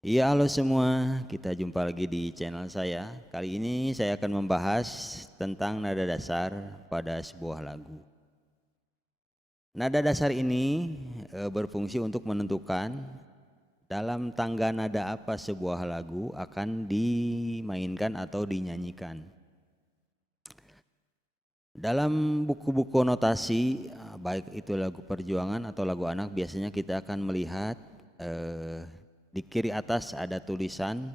Iya, halo semua, kita jumpa lagi di channel saya. Kali ini saya akan membahas tentang nada dasar pada sebuah lagu. Nada dasar ini berfungsi untuk menentukan dalam tangga nada apa sebuah lagu akan dimainkan atau dinyanyikan. Dalam buku-buku notasi, baik itu lagu perjuangan atau lagu anak, biasanya kita akan melihat di kiri atas ada tulisan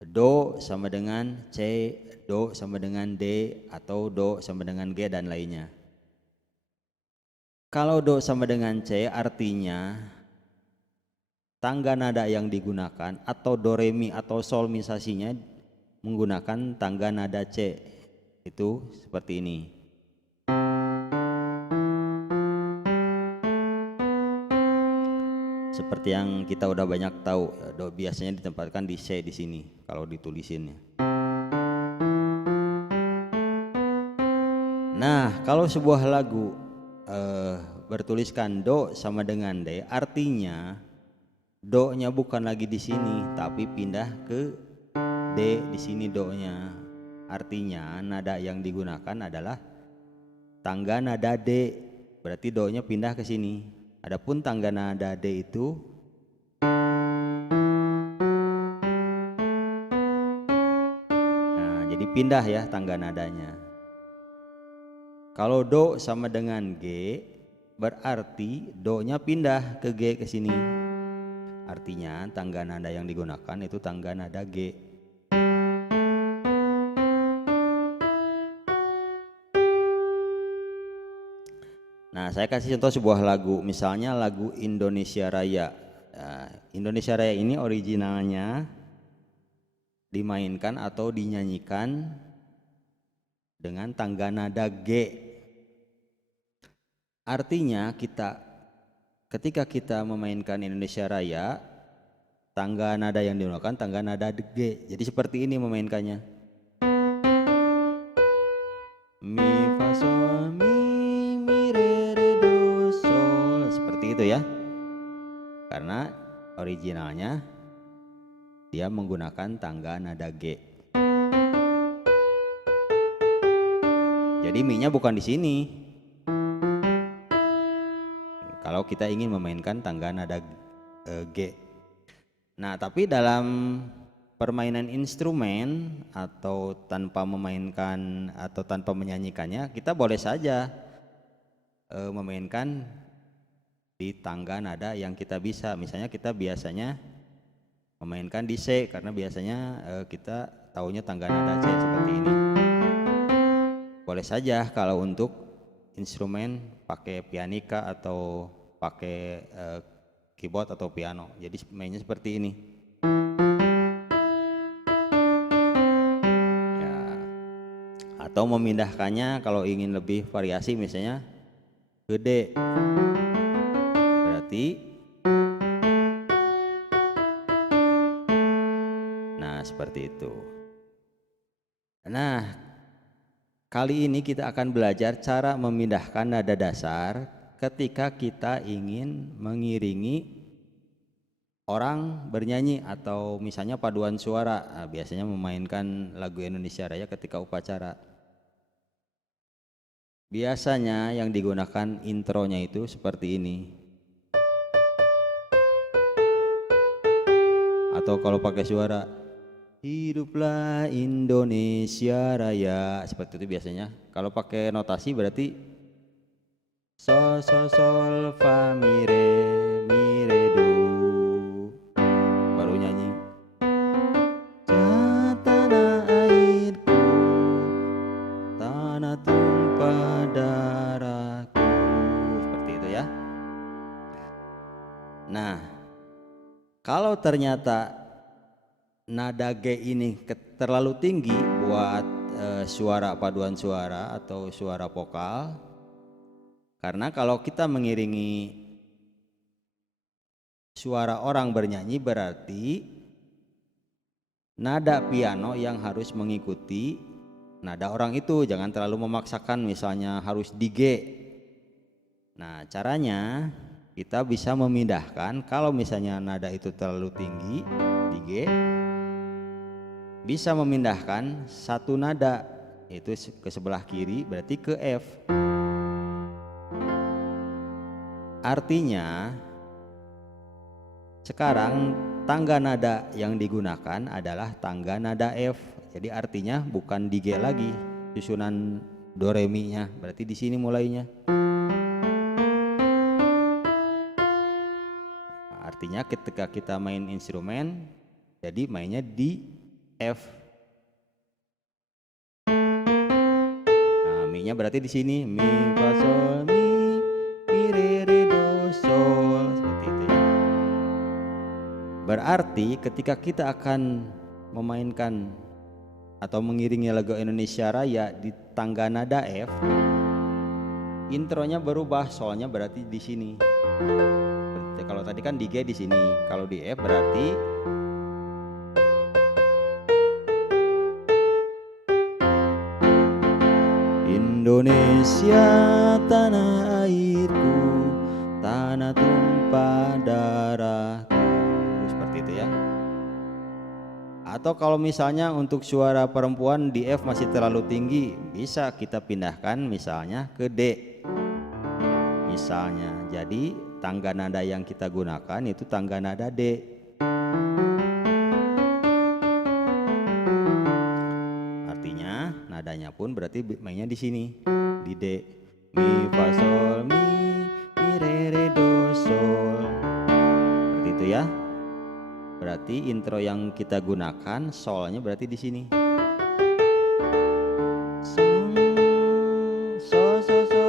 Do sama dengan C, Do sama dengan D, atau Do sama dengan G dan lainnya. Kalau Do sama dengan C artinya tangga nada yang digunakan atau Do, Re, Mi atau Sol misasinya menggunakan tangga nada C. Itu seperti ini. Seperti yang kita udah banyak tahu, Do biasanya ditempatkan di C di sini kalau ditulisinnya. Nah, kalau sebuah lagu bertuliskan Do sama dengan D, artinya Do-nya bukan lagi di sini, tapi pindah ke D di sini Do-nya. Artinya nada yang digunakan adalah tangga nada D, berarti Do-nya pindah ke sini. Adapun tangga nada D itu jadi pindah ya tangga nadanya. Kalau Do sama dengan G, berarti Do-nya pindah ke G ke sini. Artinya tangga nada yang digunakan itu tangga nada G. Nah, saya kasih contoh sebuah lagu, misalnya lagu Indonesia Raya. Indonesia Raya ini originalnya dimainkan atau dinyanyikan dengan tangga nada G. Artinya ketika kita memainkan Indonesia Raya, tangga nada yang digunakan tangga nada G. Jadi seperti ini memainkannya. Mi fa sol mi re do sol, seperti itu ya. Karena originalnya dia menggunakan tangga nada G. Jadi mi-nya bukan di sini. Kalau kita ingin memainkan tangga nada G. Nah, tapi dalam permainan instrumen atau tanpa memainkan atau tanpa menyanyikannya, kita boleh saja memainkan di tangga nada yang kita bisa. Misalnya kita biasanya memainkan di C karena biasanya kita taunya tangga nada C seperti ini. Boleh saja kalau untuk instrumen pakai pianika atau pakai keyboard atau piano. Jadi mainnya seperti ini. Ya. Atau memindahkannya kalau ingin lebih variasi misalnya ke D. Berarti nah seperti itu. Nah, kali ini kita akan belajar cara memindahkan nada dasar ketika kita ingin mengiringi orang bernyanyi atau misalnya paduan suara. Nah, biasanya memainkan lagu Indonesia Raya ketika upacara. Biasanya yang digunakan intronya itu seperti ini. Atau kalau pakai suara hiduplah Indonesia Raya, seperti itu biasanya. Kalau pakai notasi berarti sol sol sol fa mi re do, baru nyanyi tanah airku tanah tumpah darahku, seperti itu ya. Nah, kalau ternyata nada G ini terlalu tinggi buat suara paduan suara atau suara vokal, karena kalau kita mengiringi suara orang bernyanyi berarti nada piano yang harus mengikuti nada orang itu, jangan terlalu memaksakan misalnya harus di G. Nah, caranya kita bisa memindahkan. Kalau misalnya nada itu terlalu tinggi di G, bisa memindahkan satu nada itu ke sebelah kiri, berarti ke F. Artinya sekarang tangga nada yang digunakan adalah tangga nada F. Jadi artinya bukan di G lagi susunan do re mi nya, berarti di sini mulainya. Artinya ketika kita main instrumen, jadi mainnya di F. Nah, mi nya berarti di sini mi fa sol mi re re do sol, seperti itu ya. Berarti ketika kita akan memainkan atau mengiringi lagu Indonesia Raya di tangga nada F, intronya berubah, solnya berarti di sini. Kalau tadi kan di G di sini, kalau di F berarti Indonesia tanah airku, tanah tumpah darahku, seperti itu ya. Atau kalau misalnya untuk suara perempuan di F masih terlalu tinggi, bisa kita pindahkan misalnya ke D misalnya. Jadi tangga nada yang kita gunakan itu tangga nada D. Artinya nadanya pun berarti mainnya di sini, di D. Mi fa sol mi re re do sol, seperti itu ya. Berarti intro yang kita gunakan solnya berarti di sini. So so so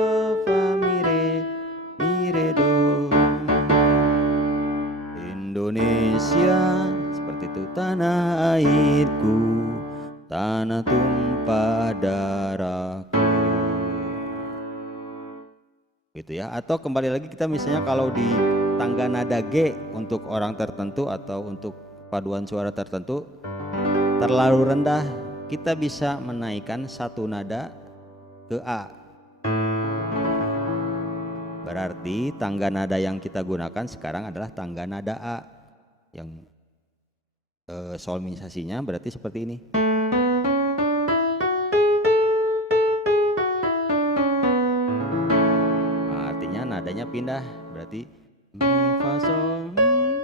fa mi re do. Indonesia seperti itu, tanah airku, tanah tumpah darahku, gitu ya. Atau kembali lagi kita misalnya kalau di tangga nada G untuk orang tertentu atau untuk paduan suara tertentu terlalu rendah, kita bisa menaikkan satu nada ke A. Berarti tangga nada yang kita gunakan sekarang adalah tangga nada A yang solmisasinya berarti seperti ini. Nah, artinya nadanya pindah, berarti mi fa sol mi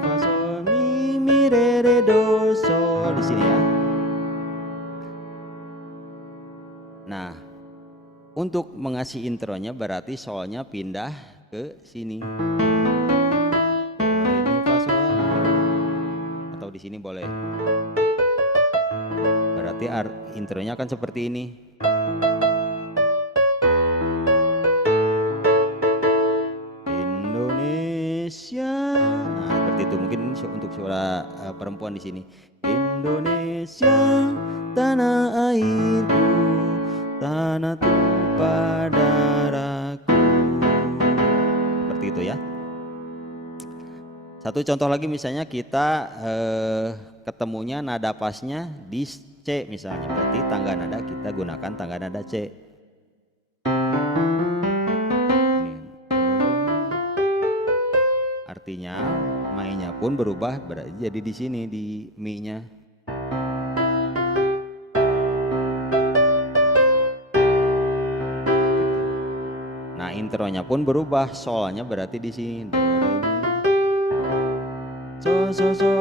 fa sol mi re re do sol di sini ya. Nah, untuk mengasih intronya berarti solnya pindah ke sini. Mi fa sol, atau di sini boleh. Berarti intronya akan seperti ini. Indonesia. Nah, seperti itu mungkin untuk suara perempuan di sini. Indonesia tanah airku, tanah tumpah darahku. Seperti itu ya. Satu contoh lagi misalnya kita ketemunya nada pasnya di C misalnya, berarti tangga nada kita gunakan tangga nada C. Artinya mainnya pun berubah, berarti jadi di sini di mi-nya. Nah, intronya pun berubah, solnya berarti di sini. Do re mi. So so so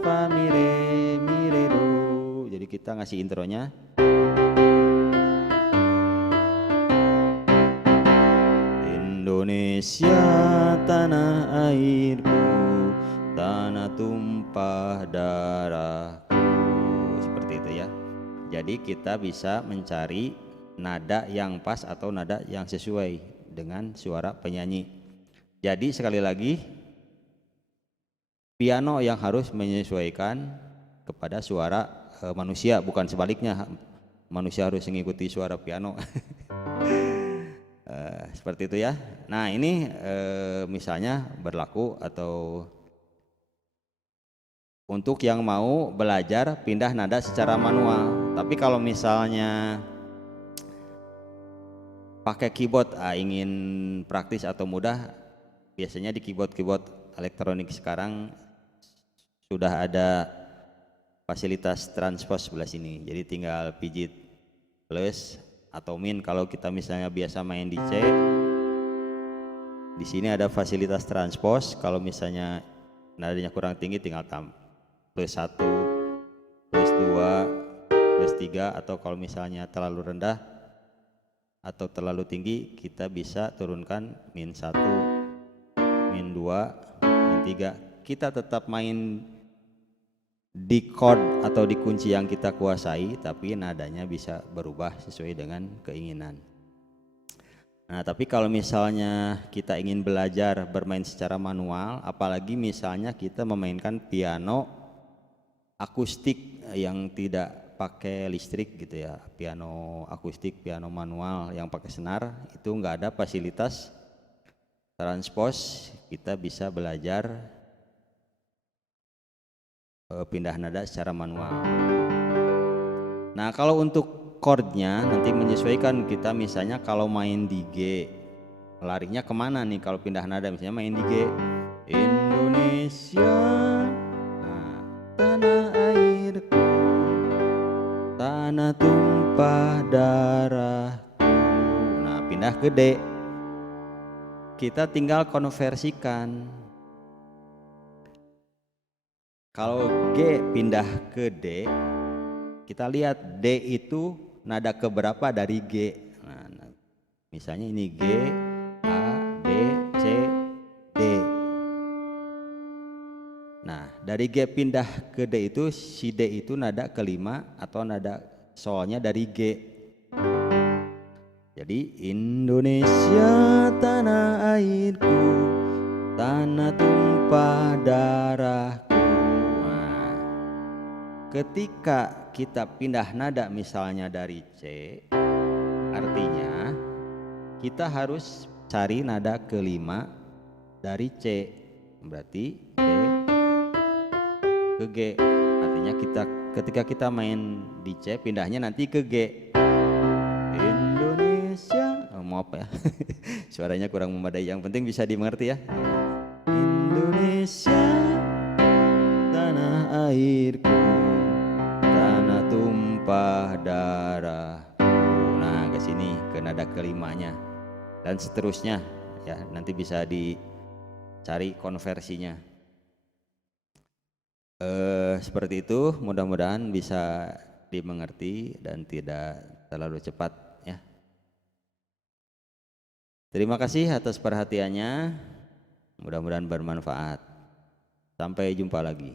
fa mi re do. Jadi kita ngasih intronya. Indonesia tanah airku, tanah tumpah darahku, seperti itu ya. Jadi kita bisa mencari nada yang pas atau nada yang sesuai dengan suara penyanyi. Jadi sekali lagi, piano yang harus menyesuaikan kepada suara manusia, bukan sebaliknya, manusia harus mengikuti suara piano. Seperti itu ya. Nah, ini misalnya berlaku atau untuk yang mau belajar pindah nada secara manual. Tapi kalau misalnya pakai keyboard, ingin praktis atau mudah, biasanya di keyboard elektronik sekarang sudah ada fasilitas transpose sebelah sini. Jadi tinggal pijit plus atau min. Kalau kita misalnya biasa main di C, di sini ada fasilitas transpose. Kalau misalnya nadanya kurang tinggi, tinggal plus 1, plus 2, plus 3, atau kalau misalnya terlalu rendah atau terlalu tinggi, kita bisa turunkan min 1, min 2, min 3. Kita tetap main di chord atau di kunci yang kita kuasai, tapi nadanya bisa berubah sesuai dengan keinginan. Nah, tapi kalau misalnya kita ingin belajar bermain secara manual, apalagi misalnya kita memainkan piano akustik yang tidak pakai listrik gitu ya, piano akustik, piano manual yang pakai senar, itu nggak ada fasilitas transpose, kita bisa belajar pindah nada secara manual. Nah, kalau untuk chordnya nanti menyesuaikan. Kita misalnya kalau main di G, larinya kemana nih kalau pindah nada? Misalnya main di G, Indonesia, nah, tanah airku, tanah tumpah darahku. Nah, pindah ke D, kita tinggal konversikan. Kalau G pindah ke D, kita lihat D itu nada keberapa dari G. Nah, misalnya ini G, A, B, C, D. Nah, dari G pindah ke D itu, si D itu nada kelima atau nada solnya dari G. Jadi Indonesia tanah airku, tanah tumpah darahku. Nah, ketika kita pindah nada misalnya dari C, artinya kita harus cari nada kelima dari C. Berarti C ke G. Artinya ketika kita main di C, pindahnya nanti ke G. Indonesia, maaf ya, suaranya kurang memadai. Yang penting bisa dimengerti ya. Indonesia tanah airku, tanah tumpah darah. Nah, ke sini ke nada kelimanya dan seterusnya ya, nanti bisa dicari konversinya. Seperti itu, mudah-mudahan bisa dimengerti dan tidak terlalu cepat ya. Terima kasih atas perhatiannya, mudah-mudahan bermanfaat. Sampai jumpa lagi.